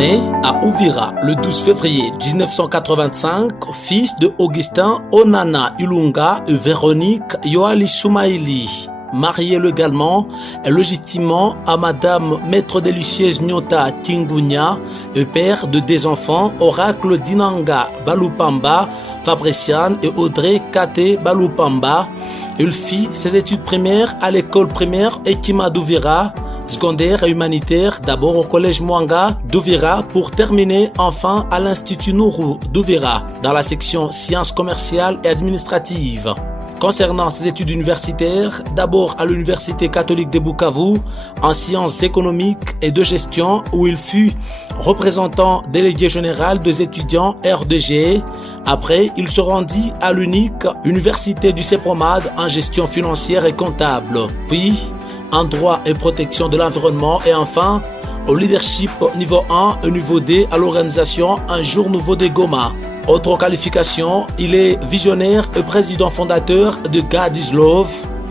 Né à Uvira le 12 février 1985, fils de Augustin Onana Ilunga et Véronique Yoali Soumaïli. Marié légalement et légitimement à Madame Maître Délicieuse Nyota Kingunya et père de deux enfants, Oracle Dinanga Balupamba, Fabriciane et Audrey Kate Balupamba. Il fit ses études primaires à l'école primaire Ekima d'Uvira, secondaire et humanitaire d'abord au collège Mwanga d'Uvira pour terminer enfin à l'Institut Nourou d'Uvira dans la section sciences commerciales et administratives. Concernant ses études universitaires, d'abord à l'Université catholique de Bukavu en sciences économiques et de gestion où il fut représentant délégué général des étudiants RDG. Après, il se rendit à l'unique Université du CEPROMAD en gestion financière et comptable. Puis, en droit et protection de l'environnement et enfin au leadership niveau 1 et niveau D à l'organisation Un jour nouveau de Goma. Autre qualification, il est visionnaire et président fondateur de God is Love,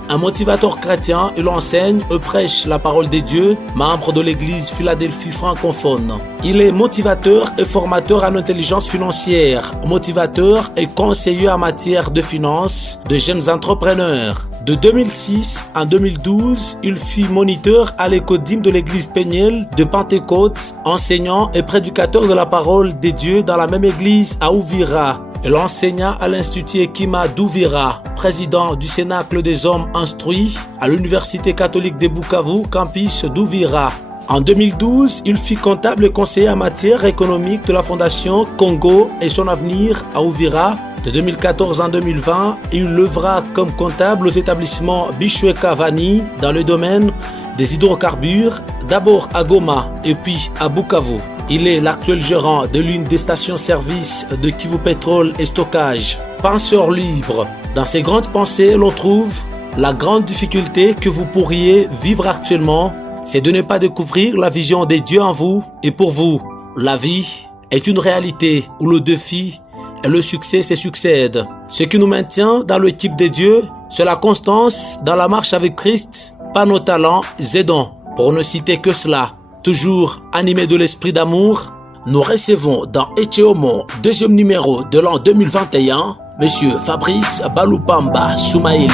un motivateur chrétien. Il enseigne et prêche la parole de Dieu, membre de l'église Philadelphie francophone. Il est motivateur et formateur en intelligence financière, motivateur et conseiller en matière de finances de jeunes entrepreneurs. De 2006 à 2012, il fut moniteur à l'école d'hymne de l'église Péniel de Pentecôte, enseignant et prédicateur de la parole de Dieu dans la même église à Uvira. Il enseigna à l'Institut Ekima d'Uvira, président du Cénacle des hommes instruits à l'Université catholique de Bukavu, campus d'Uvira. En 2012, il fut comptable et conseiller en matière économique de la Fondation Congo et son avenir à Uvira. De 2014 en 2020, il œuvra comme comptable aux établissements Bichoué Cavani dans le domaine des hydrocarbures, d'abord à Goma et puis à Bukavu. Il est l'actuel gérant de l'une des stations-service de Kivu Pétrole et Stockage. Penseur libre. Dans ses grandes pensées, l'on trouve la grande difficulté que vous pourriez vivre actuellement, c'est de ne pas découvrir la vision de Dieu en vous et pour vous. La vie est une réalité où le défi et le succès se succèdent. Ce qui nous maintient dans l'équipe de Dieu, c'est la constance dans la marche avec Christ, pas nos talents aidants. Pour ne citer que cela, toujours animés de l'esprit d'amour, nous recevons dans Etcheomo, deuxième numéro de l'an 2021, Monsieur Fabrice Balupamba Soumaïli.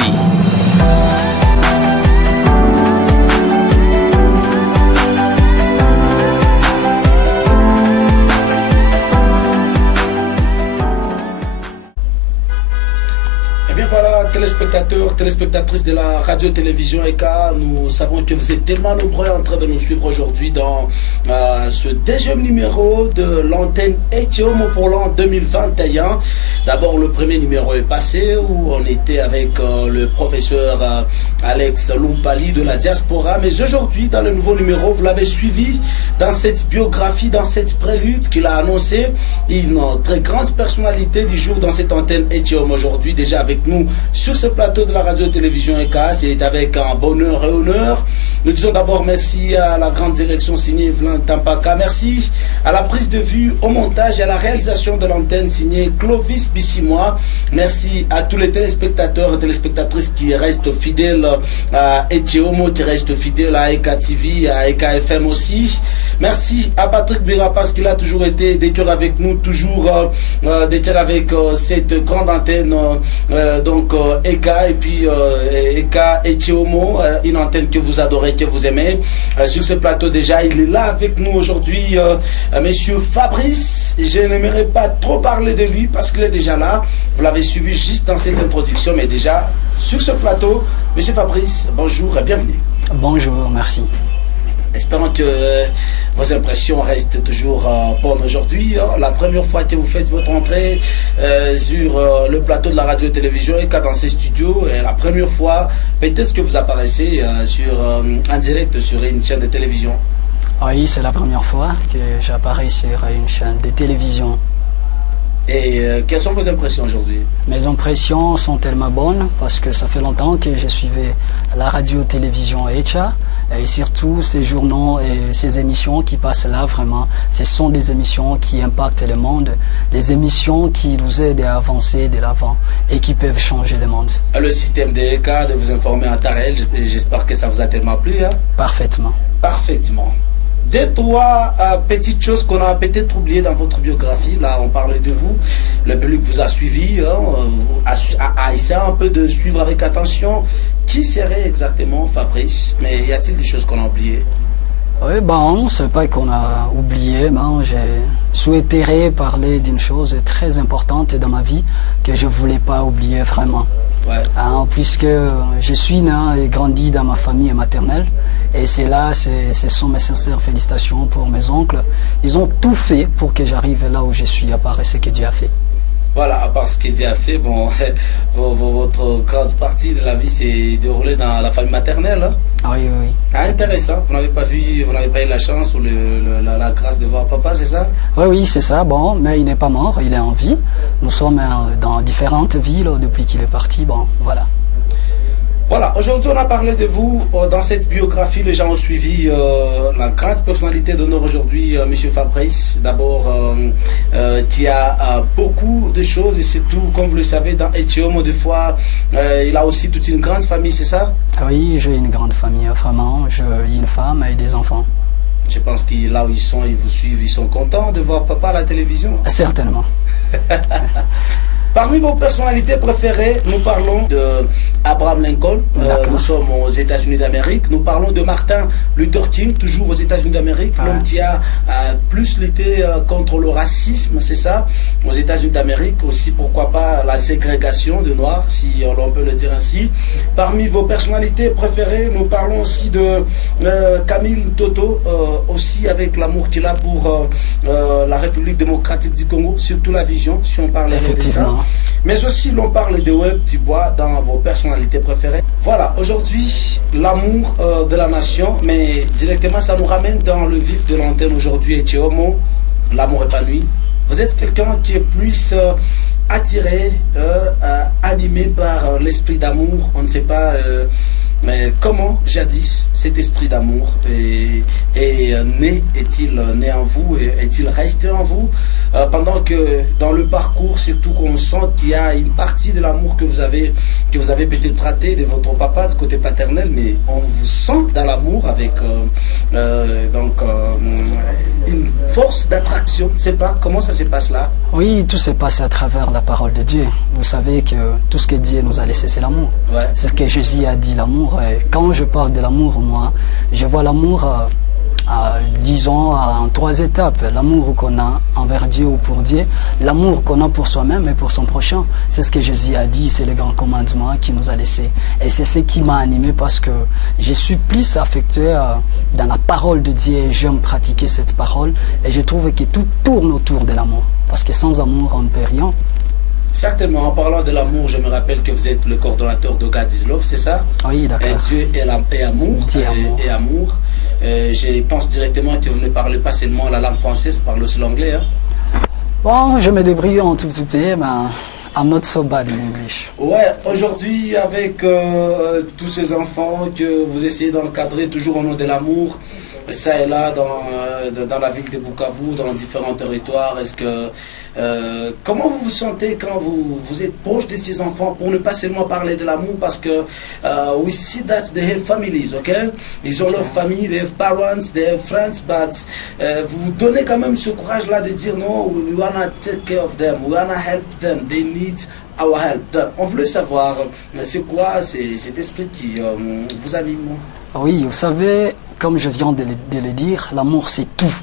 Téléspectateurs, téléspectatrices de la radio-télévision ECA, nous savons que vous êtes tellement nombreux en train de nous suivre aujourd'hui dans ce deuxième numéro de l'antenne Etcheomo pour l'an 2021. D'abord, le premier numéro est passé où on était avec le professeur Alex Lumpali de la diaspora. Mais aujourd'hui, dans le nouveau numéro, vous l'avez suivi dans cette biographie, dans cette prélude qu'il a annoncé. Une très grande personnalité du jour dans cette antenne Etcheomo aujourd'hui, déjà avec nous sur ce plateau de la radio-télévision ECA. C'est avec un bonheur et honneur. Nous disons d'abord merci à la grande direction signée Vlain Tampaka. Merci à la prise de vue, au montage et à la réalisation de l'antenne signée Clovis Bissimois. Merci à tous les téléspectateurs et téléspectatrices qui restent fidèles à Etcheomo, qui restent fidèles à ECA TV, à ECA FM aussi. Merci à Patrick Birapas qui a toujours été des cœurs avec nous, toujours des cœurs avec cette grande antenne donc ECA et puis ECA Etcheomo, une antenne que vous adorez, que vous aimez. Sur ce plateau déjà, il est là avec nous aujourd'hui, Monsieur Fabrice. Je n'aimerais pas trop parler de lui parce qu'il est déjà là. Vous l'avez suivi juste dans cette introduction, mais déjà sur ce plateau, Monsieur Fabrice, bonjour et bienvenue. Bonjour, merci. Espérons que vos impressions restent toujours bonnes aujourd'hui. La première fois que vous faites votre entrée sur le plateau de la radio-télévision et dans ces studios, et la première fois, peut-être que vous apparaissez en direct sur une chaîne de télévision. Oui, c'est la première fois que j'apparais sur une chaîne de télévision. Et quelles sont vos impressions aujourd'hui? Mes impressions sont tellement bonnes parce que ça fait longtemps que je suivais la radio-télévision ECHA. Et surtout ces journaux et ces émissions qui passent là, vraiment, ce sont des émissions qui impactent le monde, des émissions qui nous aident à avancer de l'avant et qui peuvent changer le monde. Le système de ECA, de vous informer en temps réel, j'espère que ça vous a tellement plu. Hein? Parfaitement. Parfaitement. Deux, trois petites choses qu'on a peut-être oubliées dans votre biographie. Là, on parlait de vous. Le public vous a suivi, a essayé un peu de suivre avec attention. Qui serait exactement Fabrice? Mais y a-t-il des choses qu'on a oubliées? Oui, bon, c'est pas qu'on a oublié, mais j'ai souhaité parler d'une chose très importante dans ma vie que je voulais pas oublier vraiment. Ouais. Puisque je suis né et grandi dans ma famille maternelle, et c'est là, ce sont mes sincères félicitations pour mes oncles. Ils ont tout fait pour que j'arrive là où je suis, à part ce que Dieu a fait. Voilà, à part ce que Dieu a fait, bon, votre grande partie de la vie s'est déroulée dans la famille maternelle. Hein? Ah oui, oui, oui. Ah, intéressant. Vous n'avez pas eu la chance ou la grâce de voir papa, c'est ça? Oui, oui, c'est ça. Bon, mais il n'est pas mort, il est en vie. Nous sommes dans différentes villes depuis qu'il est parti. Bon, voilà. Voilà, aujourd'hui on a parlé de vous dans cette biographie. Les gens ont suivi la grande personnalité d'honneur aujourd'hui, Monsieur Fabrice, d'abord qui a beaucoup de choses et surtout, comme vous le savez, dans Ethiopie, des fois, il a aussi toute une grande famille, c'est ça? Oui, j'ai une grande famille, vraiment. J'ai une femme et des enfants. Je pense que là où ils sont, ils vous suivent, ils sont contents de voir papa à la télévision. Certainement. Parmi vos personnalités préférées, nous parlons de Abraham Lincoln. Nous sommes aux États-Unis d'Amérique. Nous parlons de Martin Luther King, toujours aux États-Unis d'Amérique, l'homme qui a plus lutté contre le racisme, c'est ça, aux États-Unis d'Amérique. Aussi, pourquoi pas, la ségrégation de Noirs, si on peut le dire ainsi. Parmi vos personnalités préférées, nous parlons aussi de Camille Toto, aussi avec l'amour qu'il a pour la République démocratique du Congo, surtout la vision, si on parle de ça. Mais aussi, l'on parle de Web Dubois dans vos personnalités préférées. Voilà, aujourd'hui, l'amour de la nation, mais directement, ça nous ramène dans le vif de l'antenne aujourd'hui, Etiomo, l'amour épanoui. Vous êtes quelqu'un qui est plus attiré, animé par l'esprit d'amour. On ne sait pas mais comment jadis cet esprit d'amour est-il né en vous, est-il resté en vous pendant que dans le parcours, surtout qu'on sent qu'il y a une partie de l'amour que vous avez peut-être raté de votre papa du côté paternel, mais on vous sent dans l'amour avec une force d'attraction. Je ne sais pas comment ça se passe là. Oui, tout se passe à travers la parole de Dieu. Vous savez que tout ce que Dieu nous a laissé, c'est l'amour. Ouais. C'est ce que Jésus a dit, l'amour. Et quand je parle de l'amour, moi, je vois l'amour, disons, en trois étapes. L'amour qu'on a envers Dieu ou pour Dieu, l'amour qu'on a pour soi-même et pour son prochain. C'est ce que Jésus a dit, c'est le grand commandement qu'il nous a laissé. Et c'est ce qui m'a animé parce que je suis plus affecté dans la parole de Dieu et j'aime pratiquer cette parole. Et je trouve que tout tourne autour de l'amour. Parce que sans amour, on ne peut rien. Certainement, en parlant de l'amour, je me rappelle que vous êtes le coordonnateur de God is Love, c'est ça? Oui, d'accord. Dieu est amour. Dieu et amour. Je pense directement que vous ne parlez pas seulement la langue française, vous parlez aussi l'anglais. Hein? Bon, je me débrouille en tout petit peu, mais I'm not so bad in English. Ouais, aujourd'hui, avec tous ces enfants que vous essayez d'encadrer toujours au nom de l'amour, ça et là, dans la ville de Bukavu, dans différents territoires, est-ce que comment vous vous sentez quand vous êtes proche de ces enfants, pour ne pas seulement parler de l'amour, parce que we see that they have families, ok? Ils ont leur famille, they have parents, they have friends, but vous vous donnez quand même ce courage-là de dire non, we wanna take care of them, we wanna help them, they need our help. On voulait savoir, c'est quoi cet esprit qui vous anime? Oui, vous savez, comme je viens de le dire, l'amour c'est tout.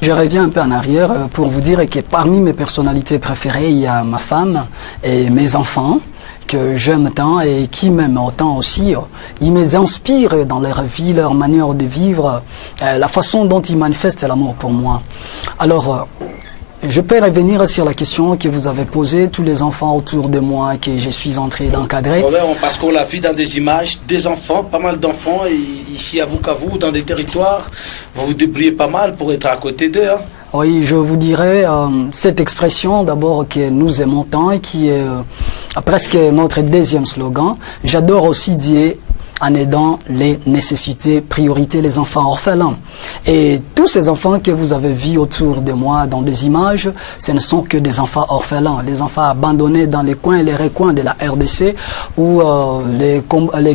Je reviens un peu en arrière pour vous dire que parmi mes personnalités préférées, il y a ma femme et mes enfants que j'aime tant et qui m'aiment autant aussi. Ils m'inspirent dans leur vie, leur manière de vivre, la façon dont ils manifestent l'amour pour moi. Alors, je peux revenir sur la question que vous avez posée, tous les enfants autour de moi que je suis en train d'encadrer. Ouais, parce qu'on l'a vu dans des images, des enfants, pas mal d'enfants, ici à Bukavu, dans des territoires, vous vous débrouillez pas mal pour être à côté d'eux. Hein? Oui, je vous dirais cette expression d'abord que nous aimons tant et qui est presque notre deuxième slogan. J'adore aussi Dieu en aidant les nécessités, priorité les enfants orphelins. Et tous ces enfants que vous avez vus autour de moi dans des images, ce ne sont que des enfants orphelins, les enfants abandonnés dans les coins et les recoins de la RDC où les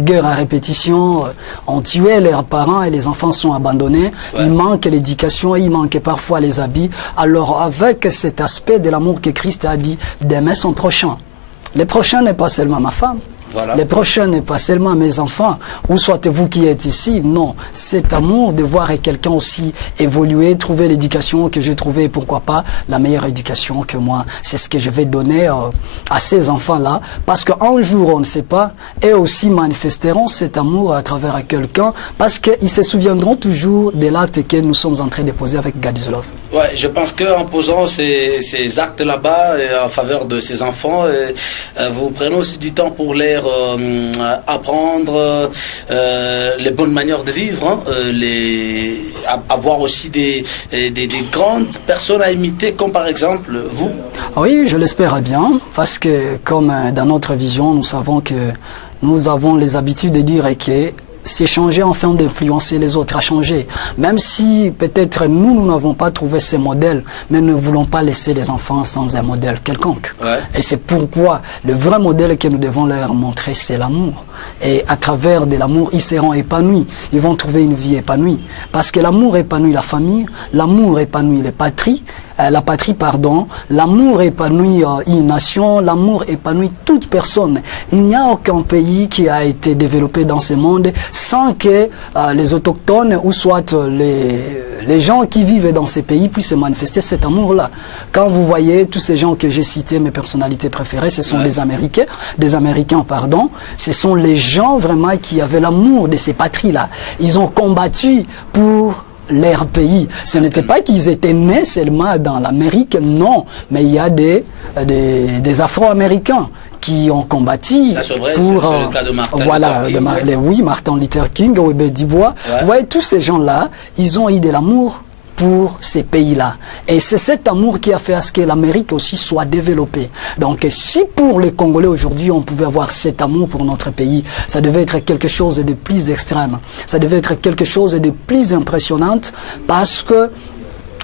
guerres à répétition ont tué leurs parents et les enfants sont abandonnés. Ouais. Il manque l'éducation, il manque parfois les habits. Alors avec cet aspect de l'amour que Christ a dit d'aimer son prochain. Le prochain n'est pas seulement ma femme. Voilà. Le prochain n'est pas seulement mes enfants, ou soit vous qui êtes ici, non. Cet amour de voir quelqu'un aussi évoluer, trouver l'éducation que j'ai trouvée, pourquoi pas la meilleure éducation que moi. C'est ce que je vais donner à ces enfants-là, parce qu'un jour, on ne sait pas, et aussi manifesteront cet amour à travers quelqu'un, parce qu'ils se souviendront toujours de l'acte que nous sommes en train de poser avec God is Love. Ouais, je pense qu'en posant ces actes là-bas en faveur de ces enfants, vous prenez aussi du temps pour les apprendre les bonnes manières de vivre, hein, avoir aussi des grandes personnes à imiter, comme par exemple vous. Oui, je l'espère bien, parce que comme dans notre vision, nous savons que nous avons les habitudes de dire que c'est changer afin d'influencer les autres à changer. Même si peut-être nous n'avons pas trouvé ces modèles, mais nous ne voulons pas laisser les enfants sans un modèle quelconque. Ouais. Et c'est pourquoi le vrai modèle que nous devons leur montrer, c'est l'amour. Et à travers de l'amour, ils seront épanouis. Ils vont trouver une vie épanouie. Parce que l'amour épanouit la famille, l'amour épanouit la patrie, l'amour épanouit une nation, l'amour épanouit toute personne. Il n'y a aucun pays qui a été développé dans ce monde sans que les autochtones ou soit les gens qui vivent dans ces pays puissent manifester cet amour-là. Quand vous voyez tous ces gens que j'ai cités, mes personnalités préférées, ce sont des Américains, ce sont les gens vraiment qui avaient l'amour de ces patries-là. Ils ont combattu pour leur pays. Ce n'était pas qu'ils étaient nés seulement dans l'Amérique, non, mais il y a des Afro-Américains qui ont combattu pour le cas de Martin Martin Luther King, Webber Dubois. Ouais. Vous voyez, tous ces gens-là, ils ont eu de l'amour pour ces pays-là. Et c'est cet amour qui a fait à ce que l'Amérique aussi soit développée. Donc si pour les Congolais aujourd'hui, on pouvait avoir cet amour pour notre pays, ça devait être quelque chose de plus extrême. Ça devait être quelque chose de plus impressionnant parce que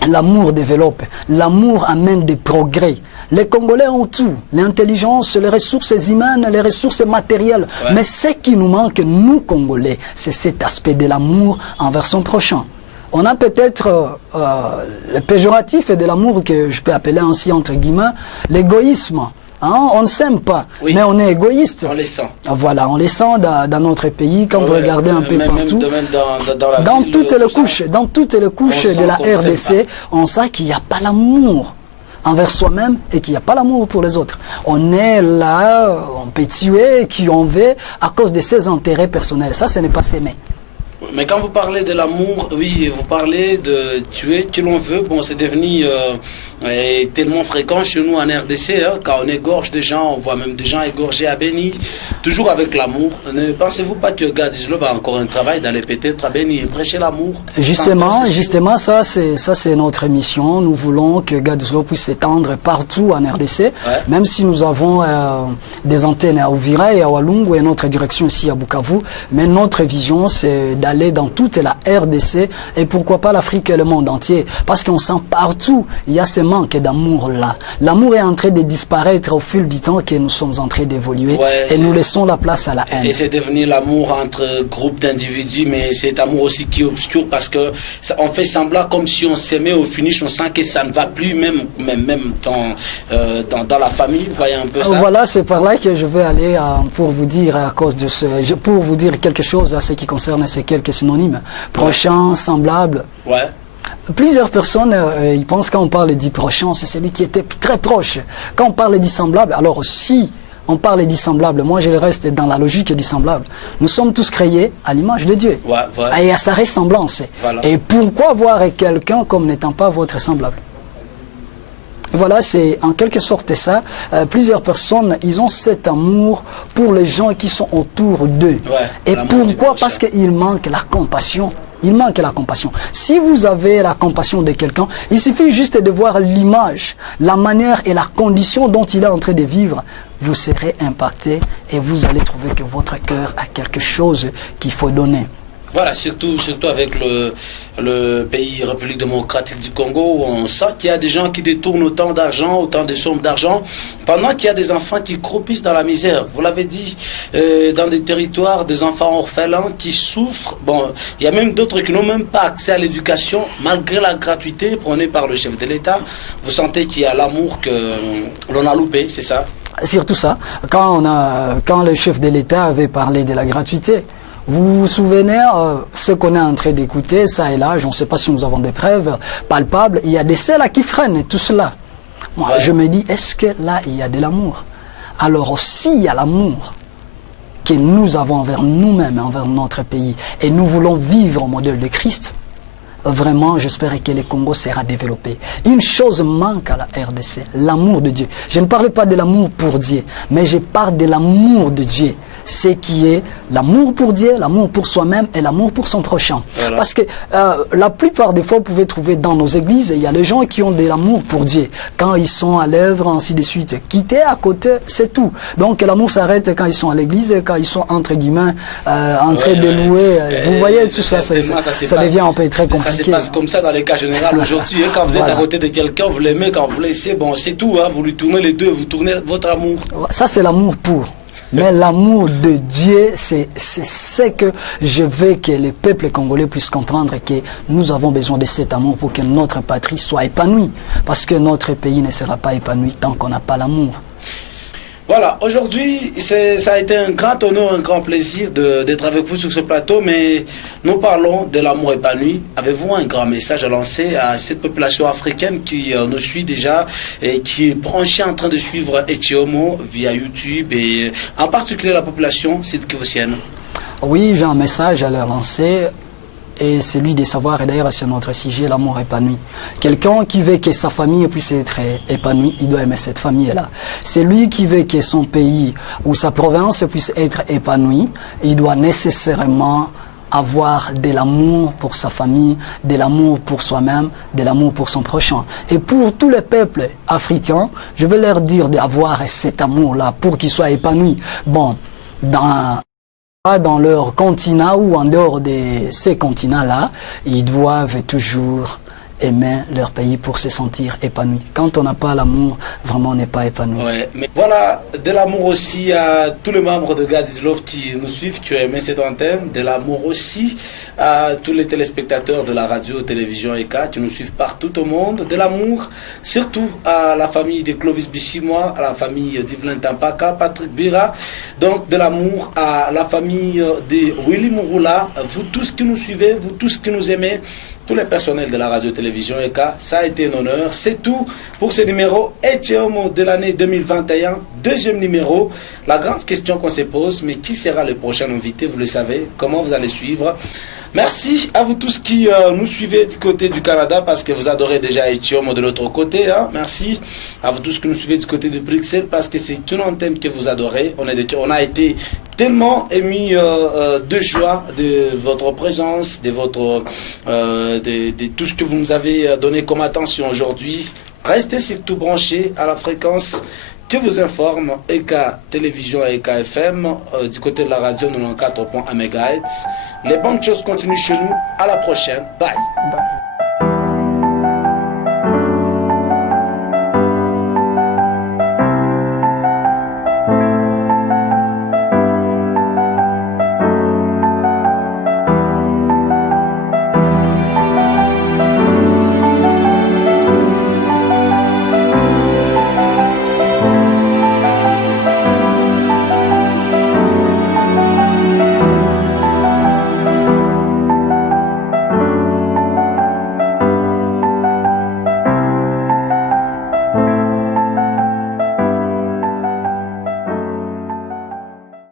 l'amour développe, l'amour amène des progrès. Les Congolais ont tout, l'intelligence, les ressources humaines, les ressources matérielles. Ouais. Mais ce qui nous manque, nous Congolais, c'est cet aspect de l'amour envers son prochain. On a peut-être le péjoratif de l'amour que je peux appeler ainsi entre guillemets, l'égoïsme. Hein? On ne s'aime pas, mais on est égoïste. On les sent. Voilà, on les sent dans notre pays. Quand vous regardez un peu partout, dans toutes les couches de la RDC, on sent qu'il n'y a pas l'amour envers soi-même et qu'il n'y a pas l'amour pour les autres. On est là, on peut tuer qui on veut à cause de ses intérêts personnels. Ça, ce n'est pas s'aimer. Mais quand vous parlez de l'amour, oui, vous parlez de tuer qui l'on veut. Bon, c'est devenu tellement fréquent chez nous en RDC. Hein, quand on égorge des gens, on voit même des gens égorgés à Béni, toujours avec l'amour. Ne pensez-vous pas que God is Love a encore un travail d'aller peut-être à Béni et prêcher l'amour? Justement, ça c'est notre mission. Nous voulons que God is Love puisse s'étendre partout en RDC, même si nous avons des antennes à Uvira et à Walungu et notre direction ici à Bukavu. Mais notre vision, c'est d'aller dans toute la RDC et pourquoi pas l'Afrique et le monde entier, parce qu'on sent partout il y a ce manque d'amour là. L'amour est en train de disparaître au fil du temps que nous sommes en train d'évoluer et nous laissons la place à la haine. Et c'est devenu l'amour entre groupes d'individus, mais c'est amour aussi qui est obscur parce que on fait semblant comme si on s'aimait, au finish on sent que ça ne va plus même dans la famille. Vous voyez un peu ça. Voilà, c'est par là que je vais aller pour vous dire pour vous dire quelque chose à ce qui concerne ces quelques synonymes. Prochain, semblable. Ouais. Plusieurs personnes, ils pensent quand on parle du prochain, c'est celui qui était très proche. Quand on parle du semblable, alors si on parle du semblable, moi je reste dans la logique du semblable. Nous sommes tous créés à l'image de Dieu. Et à sa ressemblance. Voilà. Et pourquoi voir quelqu'un comme n'étant pas votre semblable? Voilà, c'est en quelque sorte ça. Plusieurs personnes, ils ont cet amour pour les gens qui sont autour d'eux. Et pourquoi? Parce qu'il manque la compassion. Il manque la compassion. Si vous avez la compassion de quelqu'un, il suffit juste de voir l'image, la manière et la condition dont il est en train de vivre. vous serez impacté et vous allez trouver que votre cœur a quelque chose qu'il faut donner. Voilà, surtout avec le pays République démocratique du Congo, où on sent qu'il y a des gens qui détournent autant d'argent, autant de sommes d'argent, pendant qu'il y a des enfants qui croupissent dans la misère. Vous l'avez dit, dans des territoires, des enfants orphelins qui souffrent. Bon, il y a même d'autres qui n'ont même pas accès à l'éducation, malgré la gratuité prônée par le chef de l'État. Vous sentez qu'il y a l'amour que l'on a loupé, c'est ça? Surtout ça, quand le chef de l'État avait parlé de la gratuité, vous vous souvenez, ce qu'on est en train d'écouter, ça et là, je ne sais pas si nous avons des preuves palpables, il y a des celles qui freinent tout cela. Moi, je me dis, est-ce que là, il y a de l'amour? Alors aussi, il y a l'amour que nous avons envers nous-mêmes, envers notre pays, et nous voulons vivre au modèle de Christ. Vraiment, j'espère que le Congo sera développé. Une chose manque à la RDC, l'amour de Dieu. Je ne parle pas de l'amour pour Dieu, mais je parle de l'amour de Dieu. Ce qui est l'amour pour Dieu, l'amour pour soi-même et l'amour pour son prochain. Voilà. Parce que la plupart des fois, vous pouvez trouver dans nos églises, il y a des gens qui ont de l'amour pour Dieu. Quand ils sont à l'œuvre, ainsi de suite. Quitter à côté, c'est tout. Donc l'amour s'arrête quand ils sont à l'église, quand ils sont entre guillemets en train de louer. Vous voyez, tout ça, ça devient un peu très compliqué. Ça se passe comme ça dans les cas généraux aujourd'hui. Quand vous êtes à côté de quelqu'un, vous l'aimez, quand vous laissez, bon, c'est tout. Hein, vous lui tournez les deux, vous tournez votre amour. Ça, c'est l'amour pour. Mais l'amour de Dieu, c'est ce que je veux que les peuples congolais puissent comprendre, que nous avons besoin de cet amour pour que notre patrie soit épanouie. Parce que notre pays ne sera pas épanoui tant qu'on n'a pas l'amour. Voilà, aujourd'hui, ça a été un grand honneur, un grand plaisir d'être avec vous sur ce plateau, mais nous parlons de l'amour épanoui. Avez-vous un grand message à lancer à cette population africaine qui nous suit déjà et qui est branchée en train de suivre Etiomo via YouTube et en particulier la population sud-kivusienne? Oui, j'ai un message à leur lancer. Et c'est lui de savoir, et d'ailleurs c'est notre sujet, l'amour épanoui. Quelqu'un qui veut que sa famille puisse être épanouie, il doit aimer cette famille-là. C'est lui qui veut que son pays ou sa province puisse être épanouie, il doit nécessairement avoir de l'amour pour sa famille, de l'amour pour soi-même, de l'amour pour son prochain. Et pour tous les peuples africains, je veux leur dire d'avoir cet amour-là pour qu'ils soient épanouis. Bon, dans leur continent ou en dehors de ces continents-là, ils doivent toujours aimer leur pays pour se sentir épanouis. Quand on n'a pas l'amour, vraiment on n'est pas épanoui. Ouais, mais voilà, de l'amour aussi à tous les membres de God is Love qui nous suivent, qui ont aimé cette antenne. De l'amour aussi à tous les téléspectateurs de la radio, télévision ECA qui nous suivent partout au monde. De l'amour surtout à la famille de Clovis Bichimois, à la famille d'Yvelin Tampaka, Patrick Bira. Donc de l'amour à la famille de Willy Mouroula. Vous tous qui nous suivez, vous tous qui nous aimez, tous les personnels de la radio-télévision ECA, ça a été un honneur. C'est tout pour ce numéro Etiomo de l'année 2021, deuxième numéro. La grande question qu'on se pose, mais qui sera le prochain invité? Vous le savez, comment vous allez suivre? Merci à vous tous qui nous suivez du côté du Canada parce que vous adorez déjà Etiomo de l'autre côté. Hein. Merci à vous tous qui nous suivez du côté de Bruxelles parce que c'est une antenne que vous adorez. On a été tellement émis de joie de votre présence, de tout ce que vous nous avez donné comme attention aujourd'hui. Restez surtout branchés à la fréquence qui vous informe, ECA Télévision et ECA FM, du côté de la radio 94.1 MHz. Les bonnes choses continuent chez nous. À la prochaine. Bye. Bye.